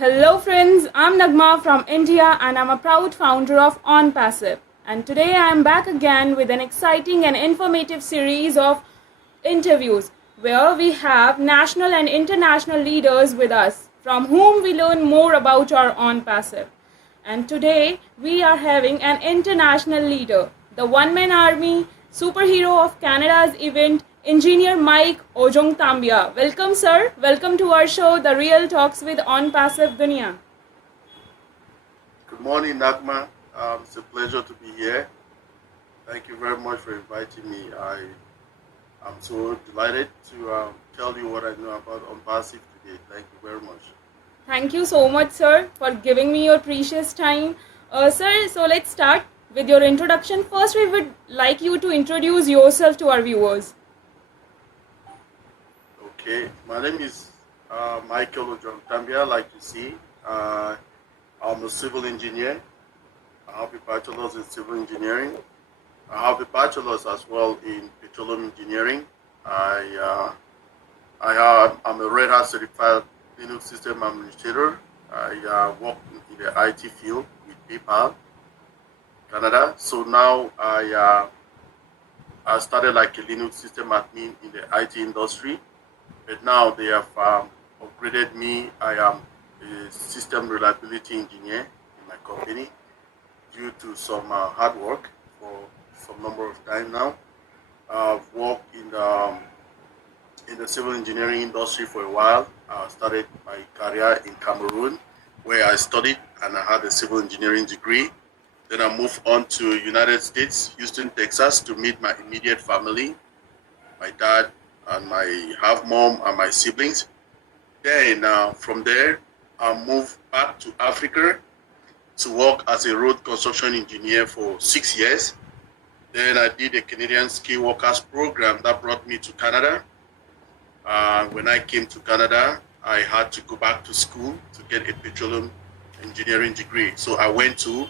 Hello friends, I'm Nagma from India and I'm a proud founder of OnPassive. And today I'm back again with an exciting and informative series of interviews where we have national and international leaders with us from whom we learn more about our OnPassive. And today we are having an international leader, the one-man army superhero of Canada's event, Engineer Mike Ojongtambia. Welcome, sir. Welcome to our show, The Real Talks with On Passive Dunia. Good morning, Nagma. It's a pleasure to be here. Thank you very much for inviting me. I'm so delighted to tell you what I know about OnPassive today. Thank you very much. Thank you so much, sir, for giving me your precious time. Sir, so let's start with your introduction. First, we would like you to introduce yourself to our viewers. Okay, my name is Michael Ojongtambia, like you see. I'm a civil engineer. I have a bachelor's in civil engineering. I have a bachelor's as well in petroleum engineering. I'm a Red Hat certified Linux system administrator. I work in the IT field with PayPal, Canada. So now I started like a Linux system admin in the IT industry, but now they have upgraded me. I am a system reliability engineer in my company due to some hard work for some number of time now. I've worked in the civil engineering industry for a while. I started my career in Cameroon, where I studied and I had a civil engineering degree. Then I moved on to United States, Houston, Texas, to meet my immediate family, my dad and my half mom and my siblings. Then from there, I moved back to Africa to work as a road construction engineer for 6 years. Then I did a Canadian Skill Workers program that brought me to Canada. When I came to Canada, I had to go back to school to get a petroleum engineering degree. So I went to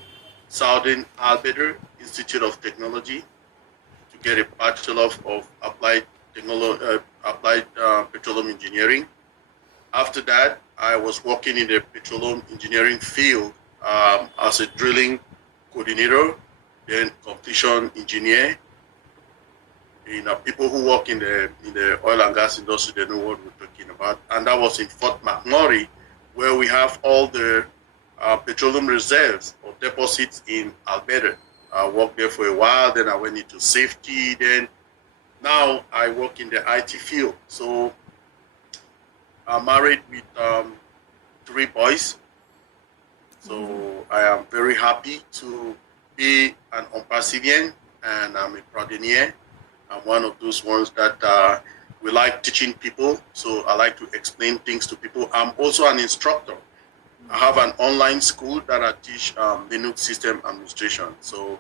Southern Alberta Institute of Technology to get a Bachelor of Applied Petroleum Engineering. After that, I was working in the petroleum engineering field as a drilling coordinator, then completion engineer. People who work in the oil and gas industry, they know what we're talking about. And that was in Fort McMurray, where we have all the petroleum reserves or deposits in Alberta. I worked there for a while, then I went into safety. Then now I work in the IT field. So I'm married with 3 boys. So I am very happy to be an OnPassivian, and I'm a Pradinier. I'm one of those ones that we like teaching people. So I like to explain things to people. I'm also an instructor. I have an online school that I teach Linux system administration. So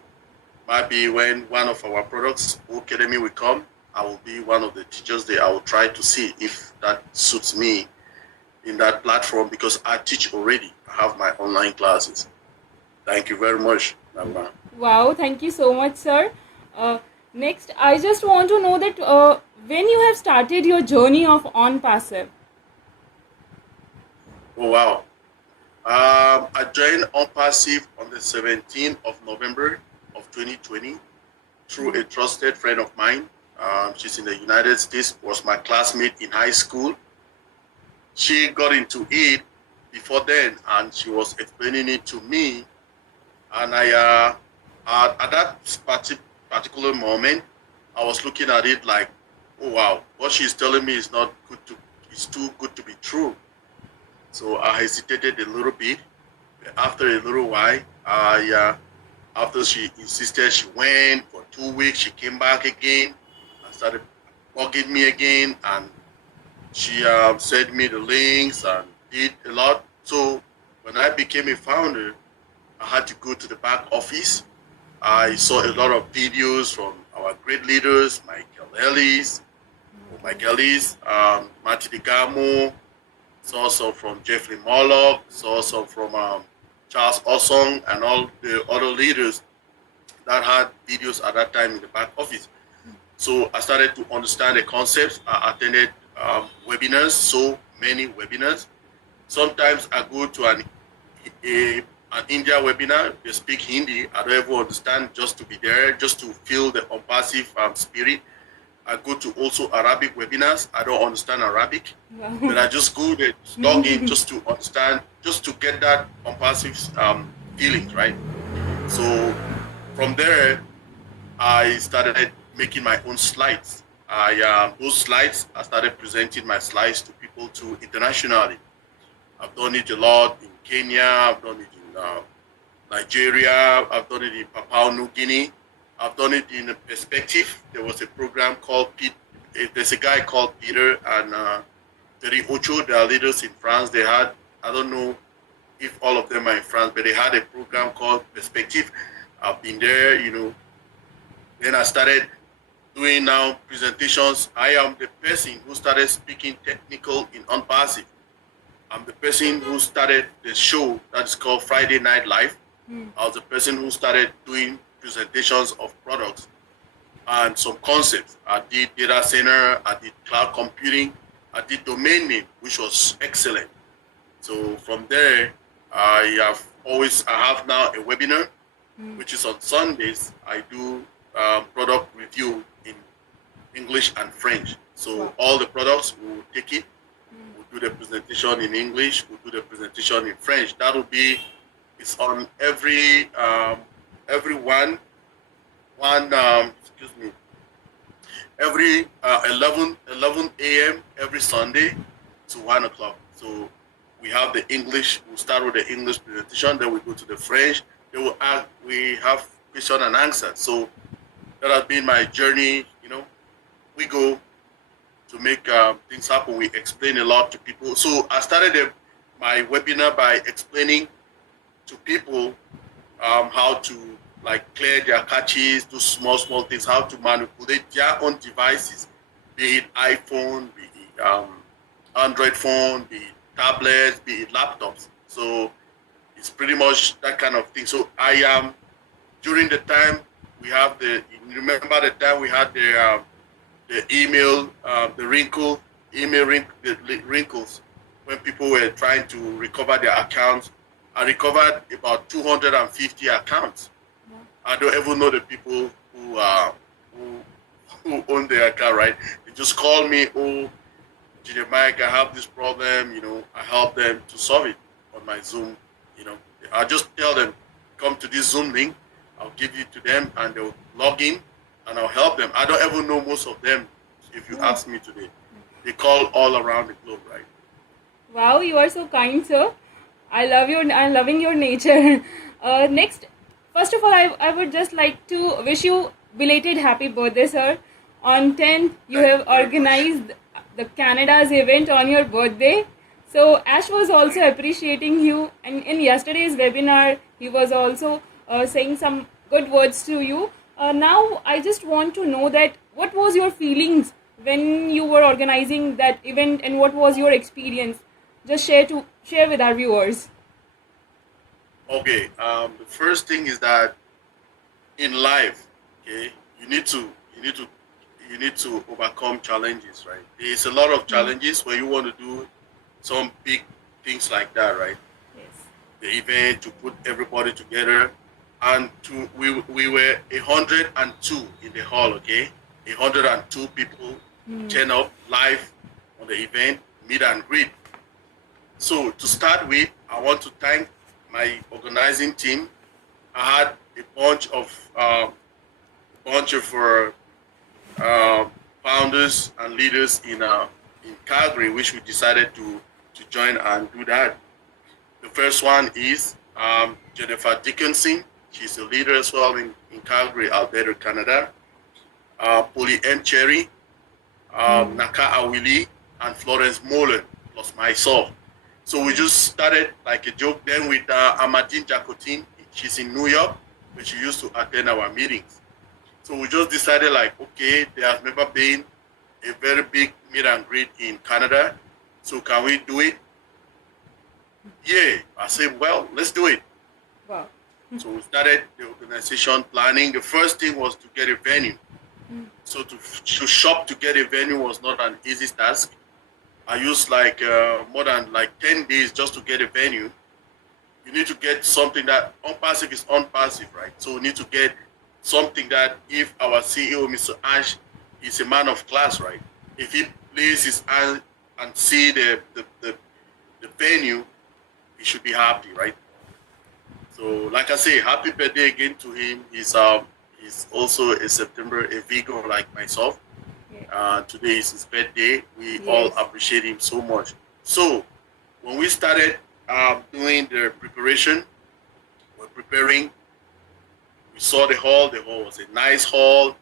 maybe when one of our products, Academy, will come, I will be one of the teachers there. I will try to see if that suits me in that platform, because I teach already. I have my online classes. Thank you very much, Nagma. Wow, thank you so much, sir. Next, I just want to know that when you have started your journey of OnPassive. Oh, wow. I joined OnPassive on the 17th of November of 2020 through a trusted friend of mine. She's in the United States, was my classmate in high school. She got into it before then, and she was explaining it to me. And I, at that particular moment, I was looking at it like, oh wow, what she's telling me is not good to, it's too good to be true. So I hesitated a little bit. After a little while, after she insisted, she went for 2 weeks. She came back again and started bugging me again, and she sent me the links and did a lot. So when I became a founder, I had to go to the back office. I saw a lot of videos from our great leaders, Michael Ellis, Marty DeGamo, saw some from Jeffrey Morlock, saw some from Charles Osong, and all the other leaders that had videos at that time in the back office. So I started to understand the concepts. I attended webinars, so many webinars. Sometimes I go to an India webinar. They speak Hindi. I don't ever understand. Just to be there, just to feel the passive spirit. I go to also Arabic webinars. I don't understand Arabic, but I just go there, log in just to understand, just to get that passive feelings, right? So from there, I started making my own slides. Those slides, I started presenting my slides to people too internationally. I've done it a lot in Kenya. I've done it in Nigeria. I've done it in Papua New Guinea. I've done it in a perspective. There was a program called there's a guy called Peter and Terry Ocho. They are leaders in France. They had, I don't know if all of them are in France, but they had a program called Perspective. I've been there, Then I started doing now presentations. I am the person who started speaking technical in Unpassive. I'm the person who started the show that is called Friday Night Live. I was the person who started doing presentations of products and some concepts. I did data center, I did cloud computing, I did domain name, which was excellent. So from there, I have now a webinar, which is on Sundays. I do product review in English and French. So all the products, we'll take it, we'll do the presentation in English, we'll do the presentation in French. It's on every every 11 a.m. every Sunday to 1 o'clock. So we have the English, we'll start with the English presentation, then we go to the French, we have question and answer. So that has been my journey, we go to make things happen. We explain a lot to people. So I started my webinar by explaining to people how to clear their caches, do small things, how to manipulate their own devices, be it iPhone, be it Android phone, be it tablets, be it laptops. So it's pretty much that kind of thing. So I am during the time we have the email, the wrinkles when people were trying to recover their accounts. I recovered about 250 accounts. Yeah. I don't even know the people who own their account, right? They just call me, Junior Mike, I have this problem, I help them to solve it on my Zoom, I just tell them, come to this Zoom link, I'll give it to them and they'll log in and I'll help them. I don't ever know most of them if you ask me today. They call all around the globe, right? Wow, you are so kind, sir. I'm loving your nature. Next, first of all, I would just like to wish you belated happy birthday, sir. On 10th, you have organized the Canada's event on your birthday. So Ash was also appreciating you, and in yesterday's webinar, he was also saying some good words to you. Now, I just want to know that what was your feelings when you were organizing that event, and what was your experience? Just share with our viewers. Okay. The first thing is that in life, okay, you need to overcome challenges, right? There's a lot of challenges when you want to do some big things like that, right? Yes. The event to put everybody together, and we were 102 in the hall, okay? 102 people turn up live on the event, meet and greet. So to start with, I want to thank my organizing team. I had a bunch of founders and leaders in Calgary, which we decided to join and do that. The first one is Jennifer Dickinson. She's a leader as well in Calgary, Alberta, Canada. Polly M. Cherry, Naka Awili, and Florence Molan, plus myself. So we just started like a joke then with Amadine Jacotin. She's in New York, but she used to attend our meetings. So we just decided okay, there has never been a very big meet and greet in Canada. So can we do it? Yeah. I said, well, let's do it. Wow. So we started the organization planning. The first thing was to get a venue. So to shop to get a venue was not an easy task. I used like more than like 10 days just to get a venue. You need to get something that unpassive is unpassive, right? So we need to get something that if our CEO, Mr. Ash, is a man of class, right? If he plays his hand and see the venue, he should be happy, right? So, like I say, happy birthday again to him. He's also a September, a Vigo like myself. Yeah. Today is his birthday. We all Yes. appreciate him so much. So, when we started doing the preparation, we're preparing. We saw the hall. The hall was a nice hall.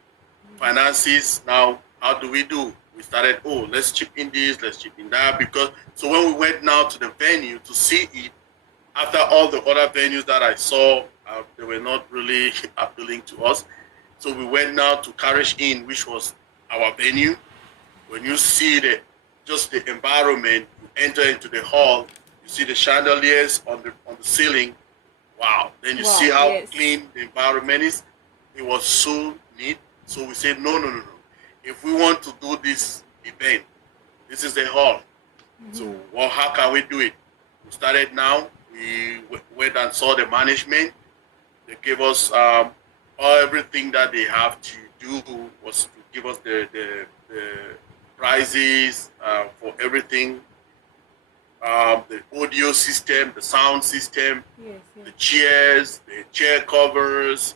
Finances. Now, how do we do? We started. Oh, let's chip in this. Let's chip in that. Because so when we went now to the venue to see it, after all the other venues that I saw, they were not really appealing to us. So we went now to Karish Inn, which was our venue. When you see just the environment, you enter into the hall, you see the chandeliers on the ceiling. Wow! Then you see Wow. how Yes. clean the environment is. It was so neat. So we said, no, no, no, no. If we want to do this event, this is the hall. So, well, how can we do it? We started now. We went and saw the management. They gave us everything that they have to do was to give us the prizes for everything, the audio system, the sound system, Yes. the Yes. chairs, the chair covers,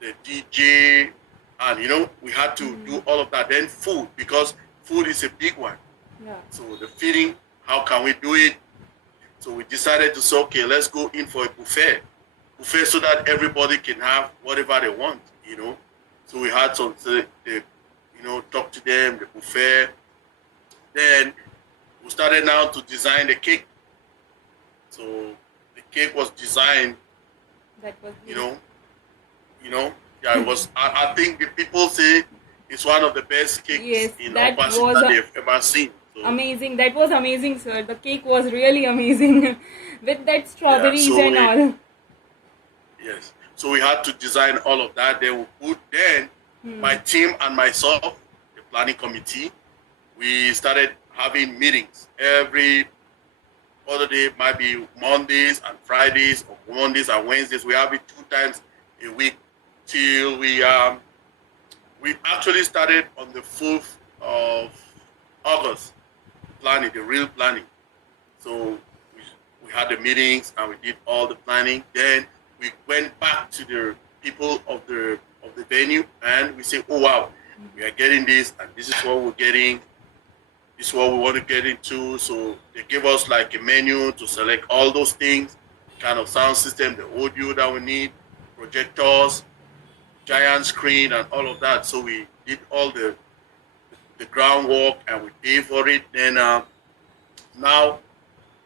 the DJ, and we had to do all of that. Then food, because food is a big one. Yeah. So the feeding, how can we do it? So we decided to say, okay, let's go in for a buffet so that everybody can have whatever they want. So we had some, talk to them, the buffet. Then we started now to design the cake. So the cake was designed, That was you beautiful. know, yeah, it was. I think the people say it's one of the best cakes Yes, in that Opasi was that they've ever seen. So amazing. That was amazing, sir. The cake was really amazing with that yeah, strawberries and all. yes. So we had to design all of that. Then my team and myself, the planning committee, we started having meetings every other day, might be Mondays and Fridays, or Mondays and Wednesdays. We have it 2 times a week till we actually started on the 4th of August planning, the real planning. So we had the meetings and we did all the planning. Then we went back to the people of the venue and we said, oh wow, we are getting this and this is what we're getting. This is what we want to get into. So they gave us like a menu to select all those things, kind of sound system, the audio that we need, projectors, giant screen, and all of that. So we did all the groundwork and we paid for it. Then now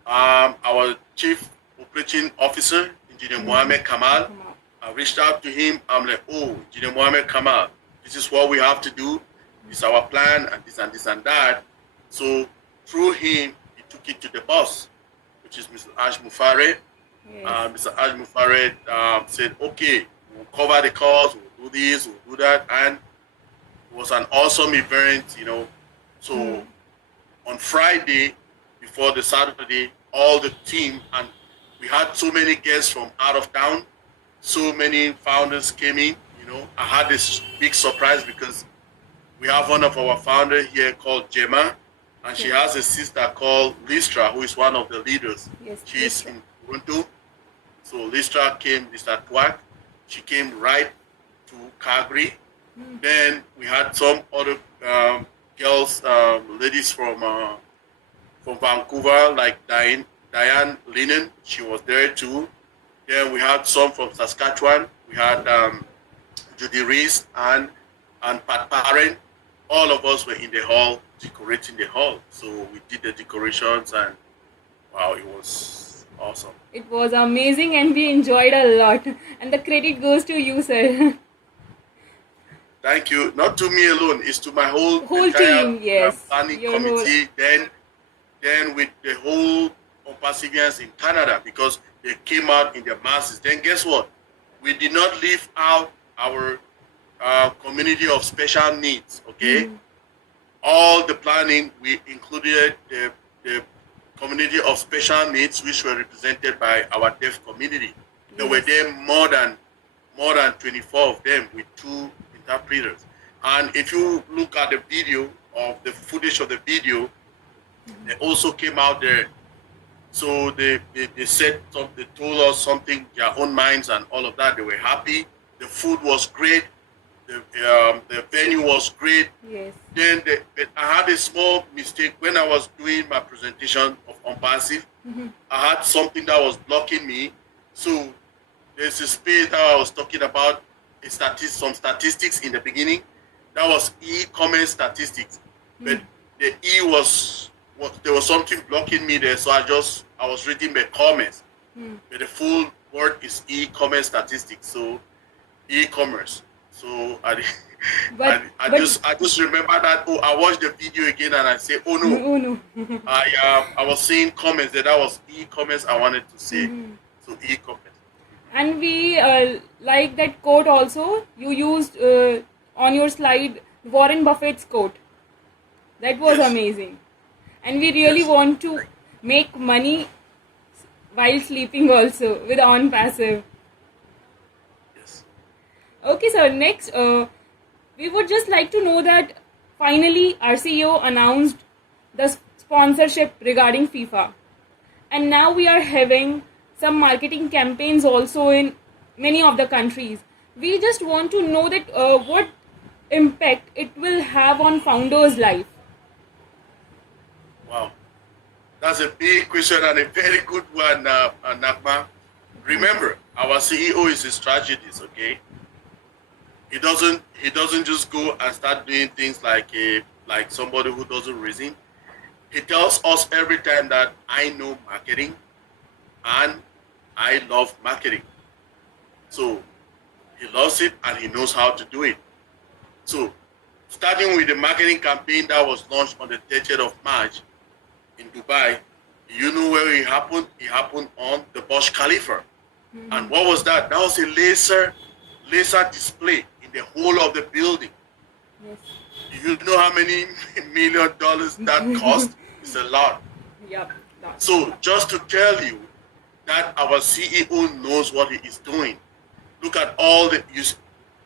our chief operating officer, Engineer Mohammed Kamal, Come on. I reached out to him. I'm like, oh, Engineer Mohammed Kamal, this is what we have to do. It's our plan and this and this and that. So through him, he took it to the boss, which is Mr. Ash Mufare. Yes. Mr. Ash Mufare said, okay, we'll cover the cost, we'll do this, we'll do that. And it was an awesome event. So on Friday, before the Saturday, all the team, and we had so many guests from out of town, so many founders came in. I had this big surprise because we have one of our founders here called Gemma, and she has a sister called Listra, who is one of the leaders. Yes. She's in Toronto. So Listra came, Listra Twak. She came right to Calgary. Then we had some other girls, ladies from Vancouver, like Diane Linen. She was there too. Then we had some from Saskatchewan. We had Judy Reese and Pat Parent. All of us were in the hall decorating the hall. So we did the decorations and wow, it was awesome. It was amazing and we enjoyed a lot. And the credit goes to you, sir. Thank you. Not to me alone. It's to my whole entire Team, yes. planning Your whole committee. Then with the whole Opassivians in Canada, because they came out in their masses. Then guess what? We did not leave out our community of special needs. Okay, all the planning, we included the community of special needs, which were represented by our deaf community. There were there more than 24 of them with 2 interpreters. And if you look at the video of the footage of the video, they also came out there. So they said they told us something, their own minds and all of that. They were happy. The food was great. The venue was great. Yes. Then I had a small mistake when I was doing my presentation of Unpassive. I had something that was blocking me. So there's a space that I was talking about, some statistics in the beginning. That was e-commerce statistics. But the E was there was something blocking me there, so I was reading the comments. But the full word is e-commerce statistics, so e-commerce. So I just remember that. Oh, I watched the video again and I say, oh no, I was saying comments that was e-commerce. I wanted to say so e-commerce. And we like that quote also. You used on your slide Warren Buffett's quote. That was amazing. And we really want to make money while sleeping also with on passive. Yes. Okay, sir. Next, we would just like to know that finally our CEO announced the sponsorship regarding FIFA. And now we are having some marketing campaigns also in many of the countries. We just want to know that what impact it will have on founders' life. Wow, that's a big question and a very good one, Nakma. Remember, our CEO is a strategist. Okay, he doesn't just go and start doing things like somebody who doesn't reason. He tells us every time that I know marketing and I love marketing. So he loves it and he knows how to do it. So starting with the marketing campaign that was launched on the 30th of March in Dubai, you know where it happened? It happened on the Burj Khalifa. And what was that? That was a laser display in the whole of the building. Yes. You know how many $1 million that cost? It's a lot. Yep. So just to tell you that our CEO knows what he is doing. Look at all the.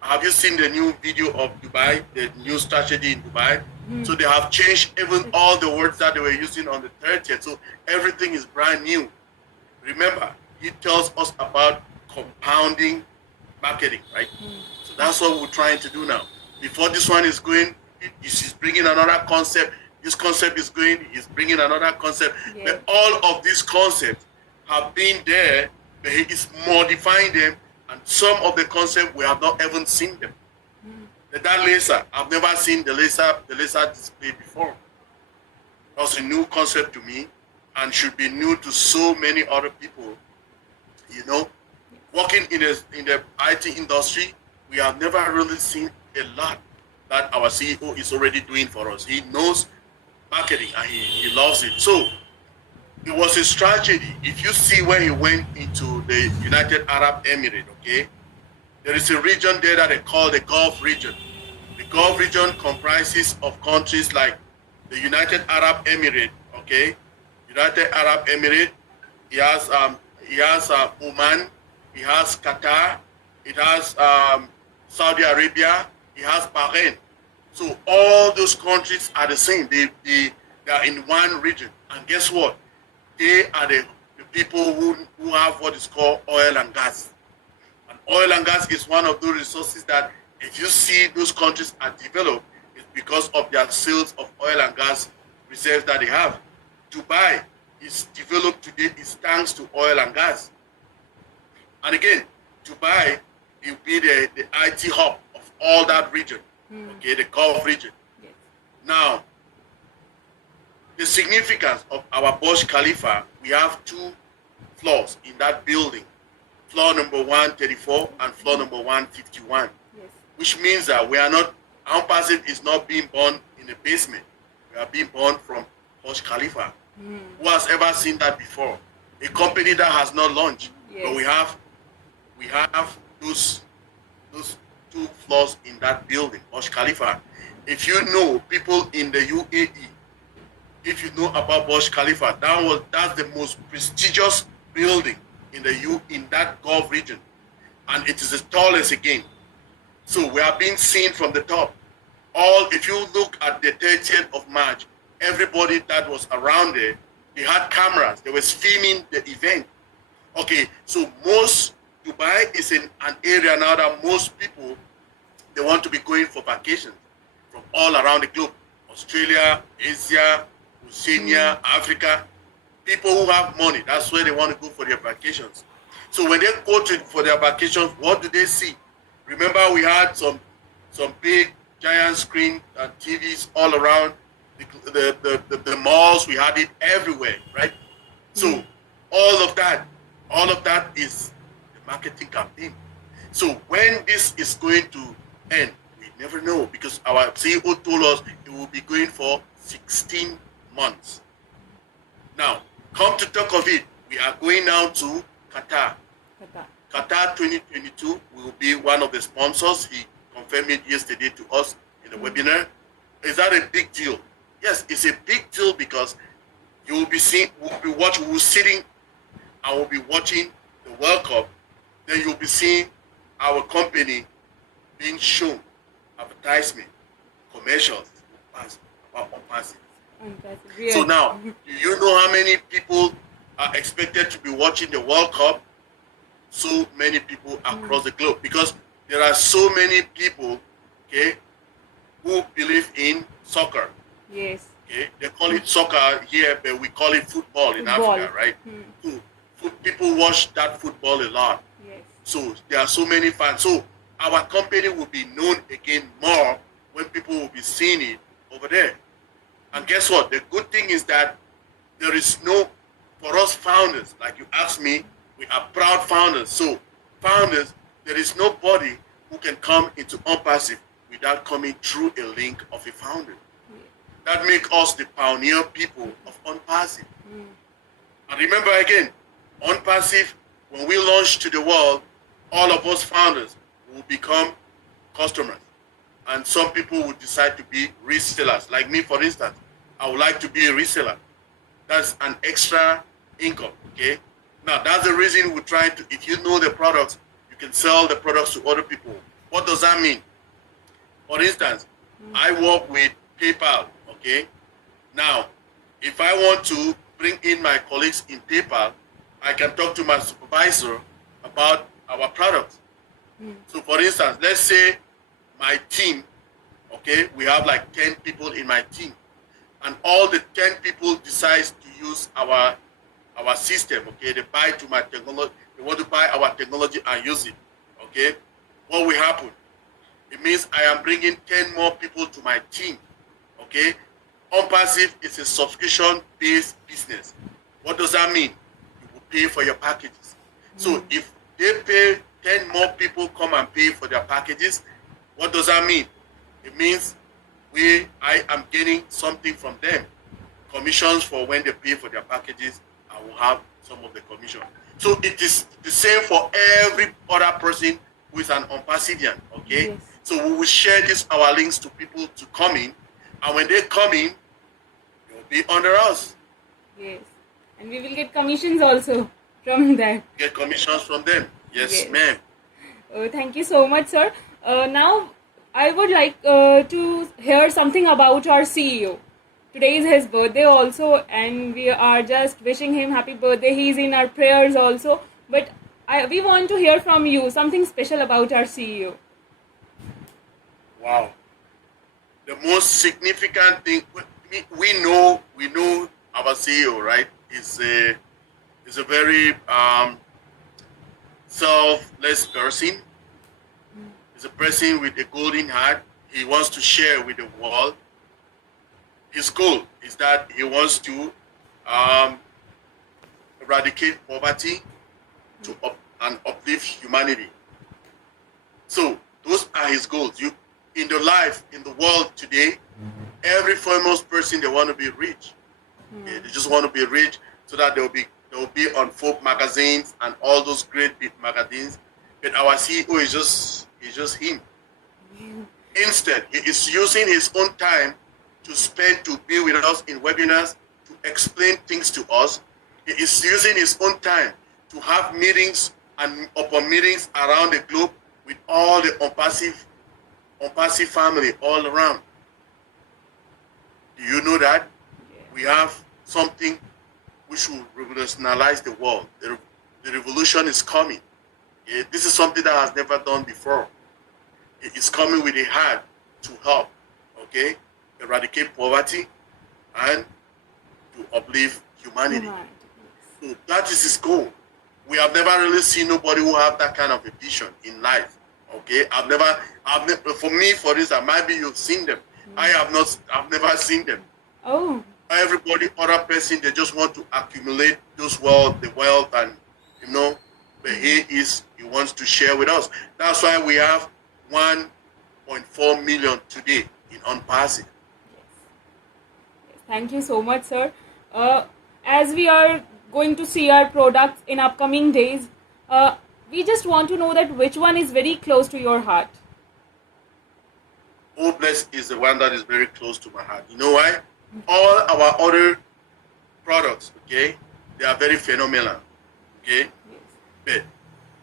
Have you seen the new video of Dubai, the new strategy in Dubai? So they have changed even all the words that they were using on the 30th. So everything is brand new. Remember, he tells us about compounding marketing, right? So that's what we're trying to do now. Before this one is going, he's bringing another concept. This concept is going, he's bringing another concept. Yeah. But all of these concepts have been there, but he is modifying them. And some of the concepts we have not even seen them. That laser, I've never seen the laser display before. That's a new concept to me and should be new to so many other people. You know, working in the IT industry, we have never really seen a lot that our CEO is already doing for us. He knows marketing and he loves it. So it was a strategy. If you see when he went into the United Arab Emirates, okay, there is a region there that they call the Gulf region. The Gulf region comprises of countries like the United Arab Emirates, okay, United Arab Emirates. He has Oman, he has Qatar, it has Saudi Arabia, he has Bahrain. So all those countries are the same. They are in one region. And guess what? They are the people who have what is called oil and gas. And oil and gas is one of those resources that if you see those countries are developed, it's because of their sales of oil and gas reserves that they have. Dubai is developed today is thanks to oil and gas. And again, Dubai will be the IT hub of all that region, okay, the Gulf region. Yes. Now, the significance of our Burj Khalifa, we have 2 floors in that building. Floor number 134 and floor number 151. Yes. Which means that we are not, our passive is not being born in the basement. We are being born from Burj Khalifa. Who has ever seen that before? A company that has not launched. Yes. But we have those 2 floors in that building, Burj Khalifa. If you know people in the UAE, if you know about Burj Khalifa, that's the most prestigious building in that Gulf region, and it is the tallest again. So we are being seen from the top. If you look at the 30th of March, everybody that was around there, they had cameras. They were filming the event. Okay, so Dubai is in an area now that most people, they want to be going for vacations from all around the globe. Australia, Asia, Oceania, Africa. People who have money, that's where they want to go for their vacations. So when they go for their vacations, what do they see? Remember, we had some big giant screen and TVs all around the malls. We had it everywhere, right? So all of that is the marketing campaign. So when this is going to end, we never know, because our CEO told us it will be going for 16 months. Now, come to talk of it, we are going now to Qatar. Qatar 2022 will be one of the sponsors. He confirmed it yesterday to us in the webinar. Is that a big deal? Yes, it's a big deal, because you will be seeing, we'll sitting and we'll be watching the World Cup. Then you'll be seeing our company being shown advertisement, commercials about Opasi. So now, do you know how many people are expected to be watching the World Cup? So many people across the globe, because there are so many people, okay, who believe in soccer. Yes. Okay, they call it soccer here, but we call it football in Africa, right? People watch that football a lot. Yes. So there are so many fans. So our company will be known again more when people will be seeing it over there. And guess what? The good thing is that there is no, for us founders, like you asked me, we are proud founders. So founders, there is nobody who can come into OnPassive without coming through a link of a founder. That makes us the pioneer people of OnPassive. And remember again, OnPassive, when we launch to the world, all of us founders will become customers. And some people would decide to be resellers. Like me, for instance, I would like to be a reseller. That's an extra income, okay? Now, that's the reason we're trying to, if you know the products, you can sell the products to other people. What does that mean? For instance, I work with PayPal, okay? Now, if I want to bring in my colleagues in PayPal, I can talk to my supervisor about our products. So for instance, let's say my team, okay, we have like 10 people in my team, and all the 10 people decide to use our system, okay, they buy to my technology, they want to buy our technology and use it, okay? What will happen? It means I am bringing 10 more people to my team, okay? OnPassive is a subscription-based business. What does that mean? You will pay for your packages. So if they pay 10 more people come and pay for their packages, what does that mean? It means I am getting something from them. Commissions for when they pay for their packages, I will have some of the commission. So it is the same for every other person who is an OnPassivian, okay? Yes. So we will share our links to people to come in, and when they come in, they will be under us. Yes. And we will get commissions also from that. Get commissions from them. Yes, Yes. ma'am. Thank you so much, sir. Now, I would like to hear something about our CEO. Today is his birthday also, and we are just wishing him happy birthday. He's in our prayers also. But we want to hear from you something special about our CEO. Wow. The most significant thing, we know our CEO, right? Is a very selfless person. He's a person with a golden heart. He wants to share with the world. His goal is that he wants to eradicate poverty and uplift humanity. So those are his goals. In the world today, every famous person, they want to be rich. Okay? They just want to be rich so that they will be on folk magazines and all those great big magazines. But our CEO is just him. Instead, he is using his own time to spend to be with us in webinars, to explain things to us. He is using his own time to have meetings and upon meetings around the globe with all the unpassive family all around. Do you know that? We have something which will revolutionize the world. The revolution is coming. This is something that has never done before. It is coming with a heart to help, okay, eradicate poverty and to uplift humanity. So that is his goal. We have never really seen nobody who have that kind of a vision in life. Okay, I've never, for me, for instance, maybe you've seen them. I've never seen them. Oh. Everybody, other person, they just want to accumulate the wealth, and but he wants to share with us. That's why we have 1.4 million today in Unpassive. Yes. Thank you so much, sir. As we are going to see our products in upcoming days, we just want to know that which one is very close to your heart. Oh Bless is the one that is very close to my heart. You know why? All our other products, okay, they are very phenomenal, okay? Yes. But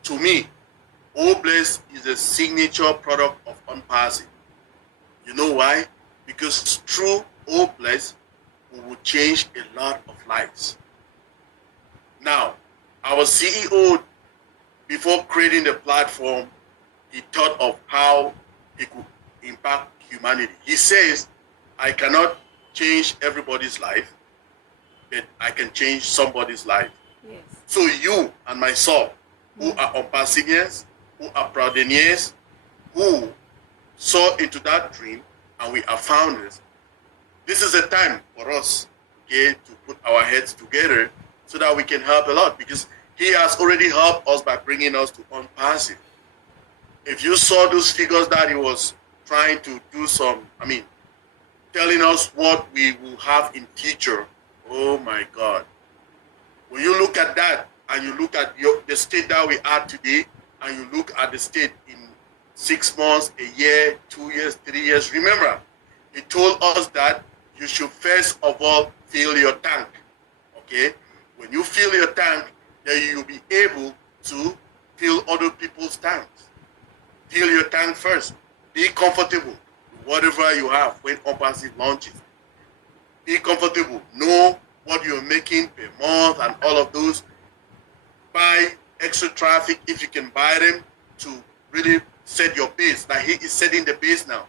to me, Oh Bless is a signature product of Unpassive. You know why? Because through Oh Bless, we will change a lot of lives. Now, our CEO, before creating the platform, he thought of how he could impact humanity. He says, I cannot change everybody's life, but I can change somebody's life. Yes. So you and myself, who are Unpassivians, who are Proudeniers, who saw into that dream, and we are founders, this is a time for us, okay, to put our heads together so that we can help a lot, because he has already helped us by bringing us to Unpassive. If you saw those figures that he was trying to do telling us what we will have in future, oh my God. When you look at that and you look at the state that we are today, and you look at the state in 6 months, a year, 2 years, 3 years, remember, he told us that you should first of all fill your tank, okay? When you fill your tank, then you'll be able to fill other people's tanks. Fill your tank first. Be comfortable with whatever you have when Unpassive launches. Be comfortable. Know what you're making per month and all of those. Buy extra traffic if you can buy them to really set your base. Like he is setting the base now.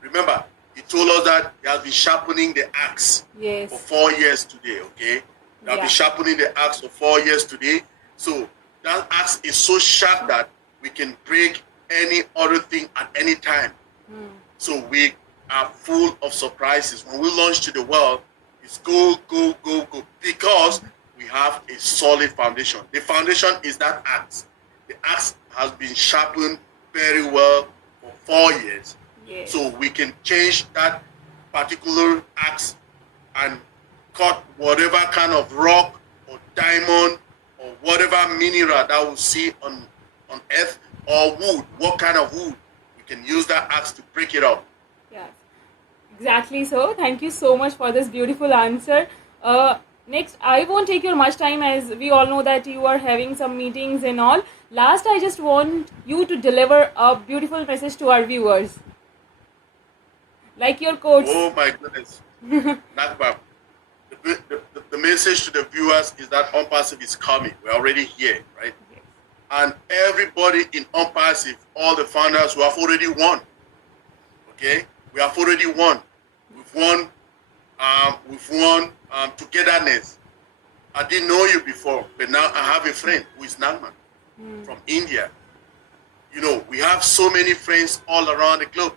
Remember, he told us that he has been sharpening the axe for 4 years today, okay? He has been sharpening the axe for 4 years today. So that axe is so sharp that we can break any other thing at any time. So we are full of surprises. When we launch to the world, it's go, go, go, go, because we have a solid foundation. The foundation is that axe. The axe has been sharpened very well for 4 years. Yes. So we can change that particular axe and cut whatever kind of rock or diamond or whatever mineral that we'll see on earth, or wood. What kind of wood? We can use that axe to break it up. Yes, exactly so. Thank you so much for this beautiful answer. Next, I won't take your much time, as we all know that you are having some meetings and all. Last, I just want you to deliver a beautiful message to our viewers. Like your quotes. Oh my goodness. Nakba. The message to the viewers is that Unpassive is coming. We're already here, right? Yes. And everybody in Unpassive, all the founders who have already won. Okay? We have already won. We've won togetherness. I didn't know you before, but now I have a friend who is Nagman from India. You know, we have so many friends all around the globe.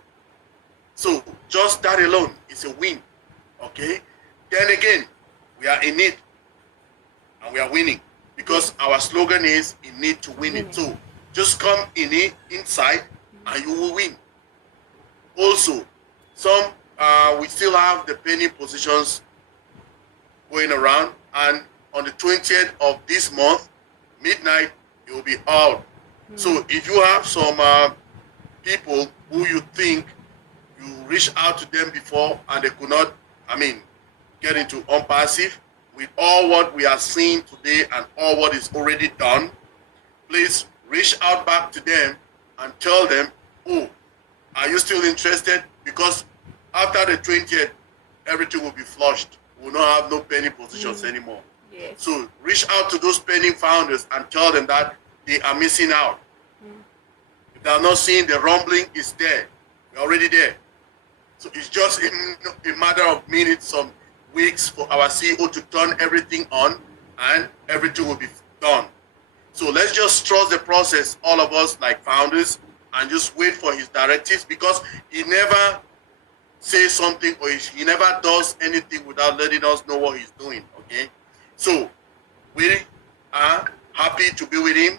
So just that alone is a win. Okay? Then again, we are in it and we are winning, because our slogan is in need to win it. So just come in it inside and you will win. Also, we still have the penny positions going around, and on the 20th of this month, midnight, it will be out. So if you have some people who you think you reached out to them before and they could not, get into on-passive. With all what we are seeing today and all what is already done, please reach out back to them and tell them, oh, are you still interested? Because after the 20th, everything will be flushed. We will not have no penny positions anymore. Yes. So reach out to those penny founders and tell them that they are missing out. If they are not seeing the rumbling, is there. We're already there. So it's just a matter of minutes, some weeks for our CEO to turn everything on and everything will be done. So let's just trust the process, all of us like founders, and just wait for his directives, because he never says something or he never does anything without letting us know what he's doing, okay? So we are happy to be with him.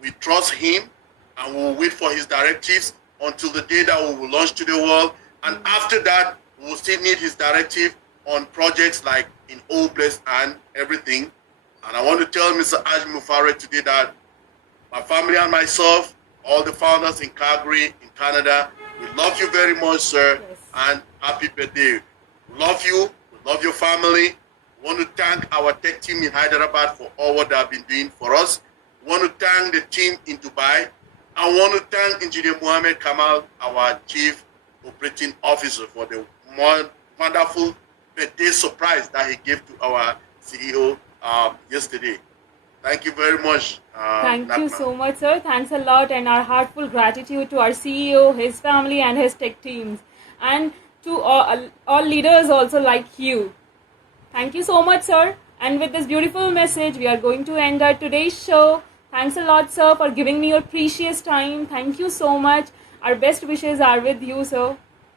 We trust him, and we'll wait for his directives until the day that we will launch to the world. And after that, we will still need his directive on projects like in Obles and everything. And I want to tell Mr. Ajay Mufare today that my family and myself, all the founders in Calgary, in Canada, we love you very much, sir, Yes. and happy birthday. We love you. We love your family. We want to thank our tech team in Hyderabad for all what they have been doing for us. We want to thank the team in Dubai. I want to thank Engineer Mohammed Kamal, our Chief Operating Officer, for the wonderful birthday surprise that he gave to our CEO yesterday. Thank you very much. Thank you Nakma. so much, sir. Thanks a lot, and our heartful gratitude to our CEO, his family, and his tech teams, and to all leaders also like you. Thank you so much, sir. And with this beautiful message, we are going to end our today's show. Thanks a lot, sir, for giving me your precious time. Thank you so much. Our best wishes are with you, sir.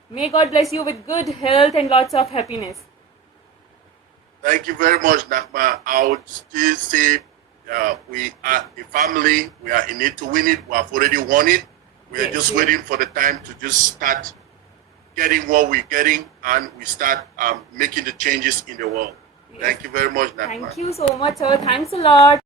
May God bless you with good health and lots of happiness. Thank you very much, Nakma. I would still say we are a family. We are in it to win it. We have already won it. We are Yes, just yes. waiting for the time to just start getting what we're getting, and we start making the changes in the world. Yes. Thank you very much, Nakma. Thank you so much, sir. Thanks a lot.